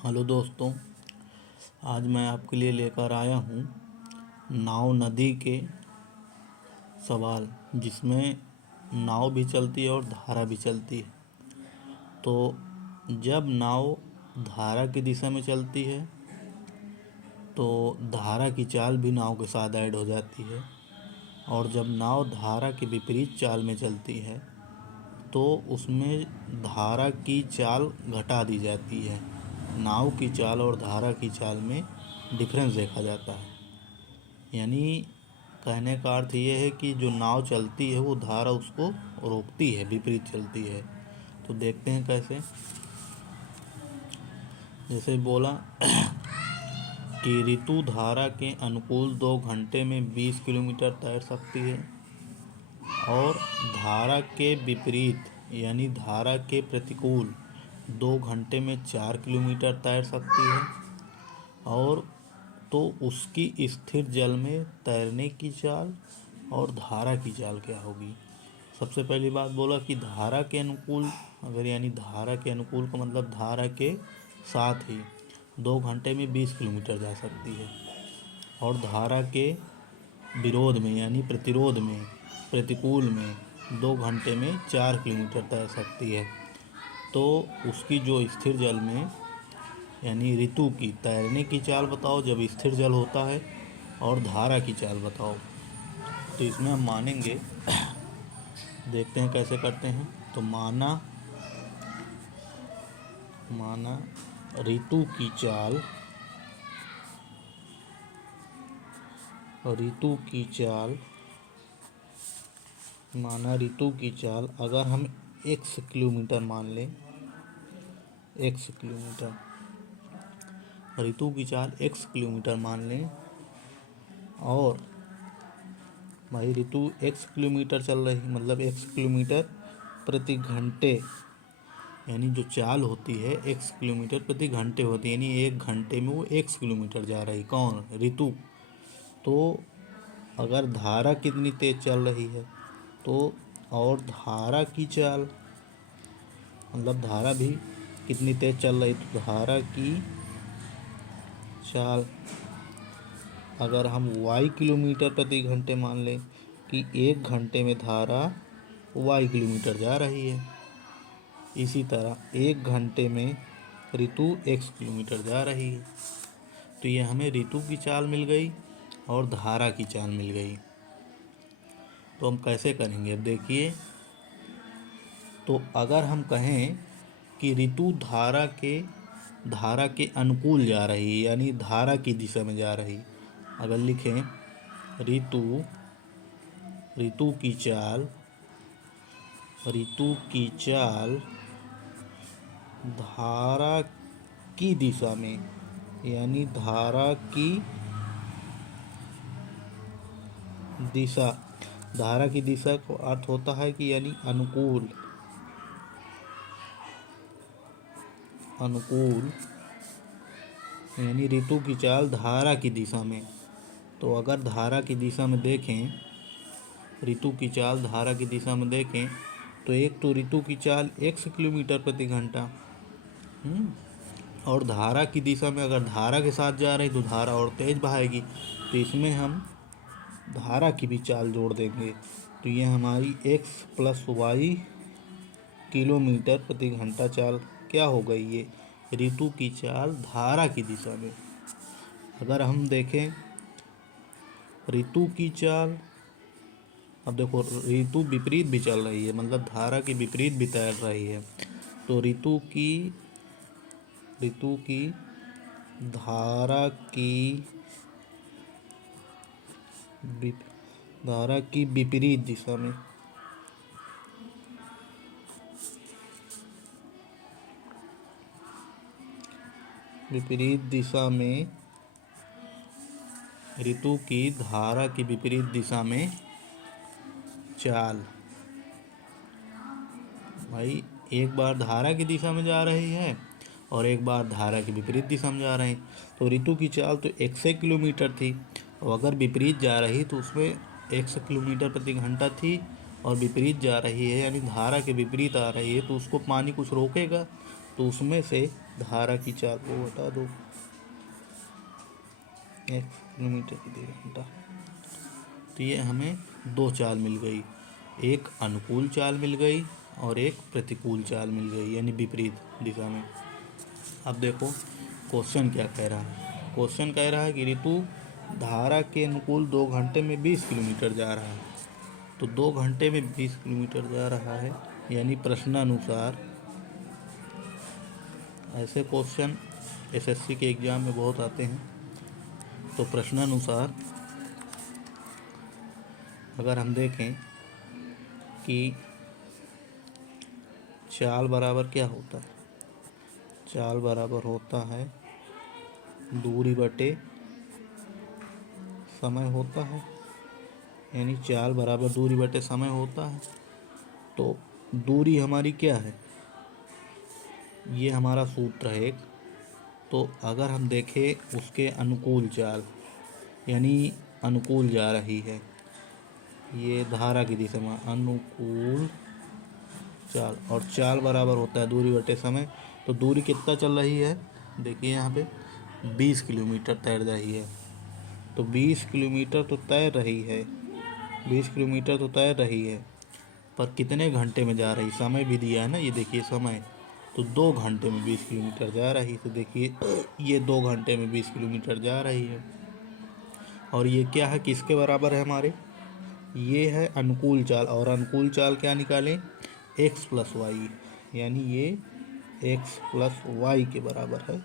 Hello दोस्तों, आज मैं आपके लिए लेकर आया हूँ नाव नदी के सवाल, जिसमें नाव भी चलती है और धारा भी चलती है। तो जब नाव धारा की दिशा में चलती है तो धारा की चाल भी नाव के साथ ऐड हो जाती है, और जब नाव धारा के विपरीत चाल में चलती है तो उसमें धारा की चाल घटा दी जाती है। नाव की चाल और धारा की चाल में डिफरेंस देखा जाता है। यानी कहने का अर्थ ये है कि जो नाव चलती है वो धारा उसको रोकती है, विपरीत चलती है। तो देखते हैं कैसे। जैसे बोला कि ऋतु धारा के अनुकूल 2 घंटे में 20 किलोमीटर तैर सकती है, और धारा के विपरीत यानी धारा के प्रतिकूल 2 घंटे में 4 किलोमीटर तैर सकती है। और तो उसकी स्थिर जल में तैरने की चाल और धारा की चाल क्या होगी। सबसे पहली बात बोला कि धारा के अनुकूल, अगर यानी धारा के अनुकूल का मतलब धारा के साथ ही 2 घंटे में 20 किलोमीटर जा सकती है, और धारा के विरोध में यानी प्रतिरोध में, प्रतिकूल में 2 घंटे में 4 किलोमीटर तैर सकती है। तो उसकी जो स्थिर जल में यानी ऋतु की तैरने की चाल बताओ जब स्थिर जल होता है, और धारा की चाल बताओ। तो इसमें हम मानेंगे, देखते हैं कैसे करते हैं। तो माना ऋतु की चाल, माना ऋतु की चाल अगर हम x किलोमीटर मान लें, x किलोमीटर, ऋतु की चाल x किलोमीटर मान लें, और भाई ऋतु x किलोमीटर चल रही, मतलब x किलोमीटर प्रति घंटे, यानी जो चाल होती है x किलोमीटर प्रति घंटे होती है, यानी 1 घंटे में वो x किलोमीटर जा रही। कौन? ऋतु। तो अगर धारा कितनी तेज चल रही है तो, और धारा की चाल मतलब धारा भी कितनी तेज चल रही, तो धारा की चाल अगर हम y किलोमीटर प्रति घंटे मान लें कि 1 घंटे में धारा y किलोमीटर जा रही है, इसी तरह 1 घंटे में ऋतु x किलोमीटर जा रही है। तो ये हमें ऋतु की चाल मिल गई और धारा की चाल मिल गई। तो हम कैसे करेंगे, अब देखिए। तो अगर हम कहें कि ऋतु धारा के अनुकूल जा रही है, यानी धारा की दिशा में जा रही, अगर लिखें ऋतु की चाल धारा की दिशा में, यानी धारा की दिशा को अर्थ होता है कि यानी अनुकूल, यानी ऋतु की चाल धारा की दिशा में। तो अगर धारा की दिशा में देखें, ऋतु की चाल धारा की दिशा में देखें, तो एक तो ऋतु की चाल x किलोमीटर प्रति घंटा, और धारा की दिशा में अगर धारा के साथ जा रही तो धारा और तेज बहाएगी, तो इसमें हम धारा की भी चाल जोड़ देंगे। तो ये हमारी x + y किलोमीटर प्रति घंटा चाल क्या हो गई, ये ऋतु की चाल धारा की दिशा में। अगर हम देखें ऋतु की चाल, अब देखो ऋतु विपरीत भी चल रही है, मतलब धारा के विपरीत भी तैर रही है। तो ऋतु की धारा की विपरीत दिशा में, ऋतु की धारा की विपरीत दिशा में चाल, भाई एक बार धारा की दिशा में जा रही है और एक बार धारा की विपरीत दिशा में जा रही। तो ऋतु की चाल तो 100 किलोमीटर थी, और अगर विपरीत जा रही तो उसमें 100 किलोमीटर प्रति घंटा थी, और विपरीत जा रही है यानी धारा के विपरीत आ रही है, तो उसको पानी कुछ रोकेगा, तो उसमें से धारा की चाल को हटा दो, 1 किलोमीटर प्रति घंटा। तो ये हमें 2 चाल मिल गई, एक अनुकूल चाल मिल गई और एक प्रतिकूल चाल मिल गई, यानी विपरीत दिशा में। अब देखो क्वेश्चन क्या कह रहा है। क्वेश्चन कह रहा है कि ऋतु धारा के अनुकूल 2 घंटे में 20 किलोमीटर जा रहा है। तो 2 घंटे में 20 किलोमीटर जा रहा है, यानी प्रश्नानुसार, ऐसे क्वेश्चन एसएससी के एग्ज़ाम में बहुत आते हैं। तो प्रश्नानुसार अगर हम देखें कि चाल बराबर क्या होता है, चाल बराबर होता है दूरी बटे समय होता है, यानी चाल बराबर दूरी बटे समय होता है। तो दूरी हमारी क्या है, ये हमारा सूत्र है एक। तो अगर हम देखें उसके अनुकूल चाल, यानी अनुकूल जा रही है, ये धारा की दिशा में अनुकूल चाल, और चाल बराबर होता है दूरी बटे समय। तो दूरी कितना चल रही है, देखिए यहाँ पे 20 किलोमीटर तैर रही है। तो 20 किलोमीटर तो तैर रही है, 20 किलोमीटर तो तैर रही है, पर कितने घंटे में जा रही, समय भी दिया है ना, ये देखिए समय। तो 2 घंटे में 20 किलोमीटर जा रही। तो देखिए ये 2 घंटे में 20 किलोमीटर जा रही है। और ये क्या है, किसके बराबर है हमारे, ये है अनुकूल चाल। और अनुकूल चाल क्या निकालें, x प्लस वाई, यानी ये x प्लस वाई के बराबर है।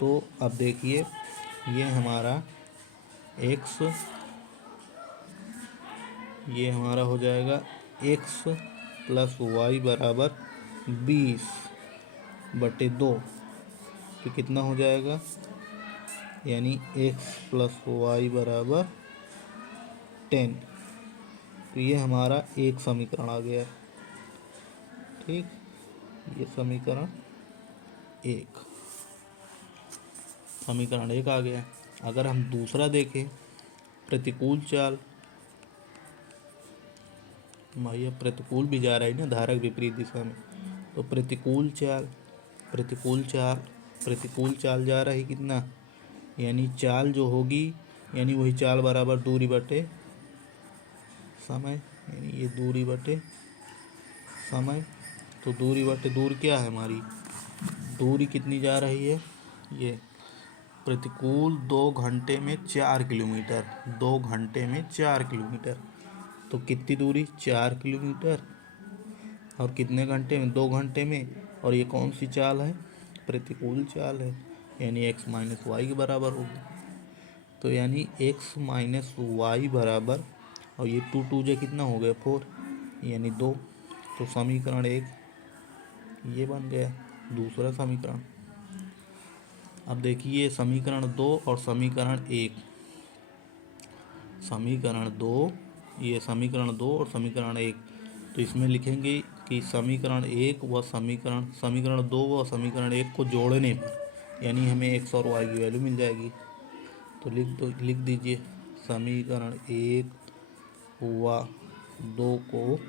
तो अब देखिए ये हमारा x, ये हमारा हो जाएगा x प्लस वाई बराबर 20/2। तो कितना हो जाएगा, यानी x प्लस वाई बराबर 10। तो ये हमारा एक समीकरण आ गया, ठीक, ये समीकरण 1 आ गया। अगर हम दूसरा देखें प्रतिकूल चाल, भैया प्रतिकूल भी जा रहा है ना, धारा के विपरीत दिशा में। तो प्रतिकूल चाल जा रही कितना, यानी चाल जो होगी, यानी वही चाल बराबर दूरी बटे समय, यानी ये दूरी बटे समय। तो दूरी बटे दूर क्या है हमारी, दूरी कितनी जा रही है, ये प्रतिकूल 2 घंटे में 4 किलोमीटर, 2 घंटे में 4 किलोमीटर। तो कितनी दूरी, 4 किलोमीटर, और कितने घंटे में, 2 घंटे में। और ये कौन सी चाल है, प्रतिकूल चाल है, यानी x माइनस वाई के बराबर होगी। तो यानी x माइनस वाई बराबर, और ये 2 2 जे कितना हो गया 4, यानी 2। तो समीकरण 1 ये बन गया, दूसरा समीकरण। अब देखिए समीकरण 2 और समीकरण 1, समीकरण 2, ये समीकरण 2 और समीकरण 1। तो इसमें लिखेंगे कि समीकरण 1 व समीकरण 2 व समीकरण 1 को जोड़ने पर, यानी हमें x और y की वैल्यू मिल जाएगी। तो लिख दीजिए समीकरण 1 व 2 को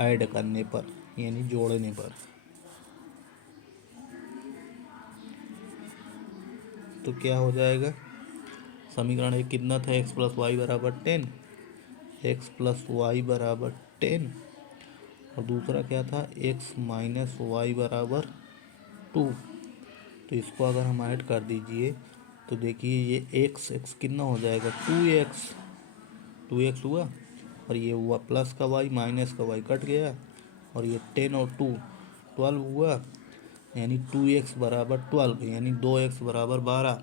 ऐड करने पर, यानी जोड़ने पर, तो क्या हो जाएगा, समीकरण 1 कितना था, x प्लस वाई बराबर 10, x प्लस वाई बराबर 10, और दूसरा क्या था, x माइनस वाई बराबर 2। तो इसको अगर हम ऐड कर दीजिए तो देखिए ये x कितना हो जाएगा, 2x हुआ, और ये हुआ प्लस का y माइनस का y कट गया, और ये 10 और 2 12 हुआ, यानी 2x बराबर 12, यानी 2x बराबर 12।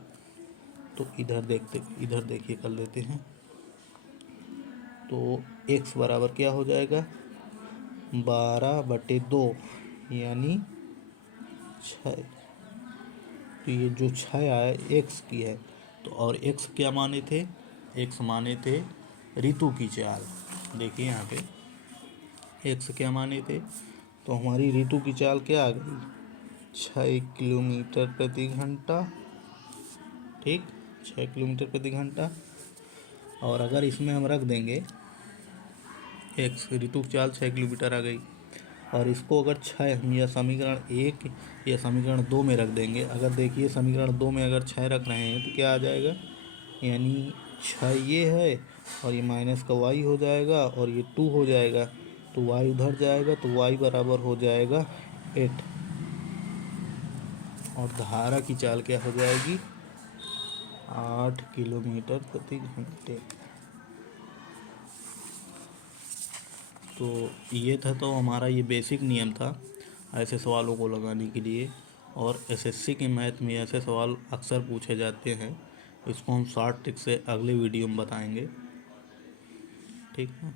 तो इधर देखिए कर लेते हैं। तो x बराबर क्या हो जाएगा, 12/2, यानी 6। तो ये जो 6 आया x की है। तो और x क्या माने थे, x माने थे ऋतु की चाल। देखिए यहाँ पे x क्या माने थे, तो हमारी ऋतु की चाल क्या आ गई, 6 किलोमीटर प्रति घंटा, ठीक, 6 किलोमीटर प्रति घंटा। और अगर इसमें हम रख देंगे x, ऋतु की चाल 6 किलोमीटर आ गई, और इसको अगर 6 हम या समीकरण 1 या समीकरण 2 में रख देंगे। अगर देखिए समीकरण 2 में अगर 6 रख रहे हैं तो क्या आ जाएगा, यानी 6 ये है और ये माइनस का y हो जाएगा और ये 2 हो जाएगा, तो y उधर जाएगा तो y बराबर हो जाएगा 8। और धारा की चाल क्या हो जाएगी, 8 किलोमीटर प्रति घंटे। तो ये था, तो हमारा ये बेसिक नियम था ऐसे सवालों को लगाने के लिए। और एसएससी के मैथ में ऐसे सवाल अक्सर पूछे जाते हैं। इसको हम शॉर्ट ट्रिक से अगले वीडियो में बताएंगे। ठीक है।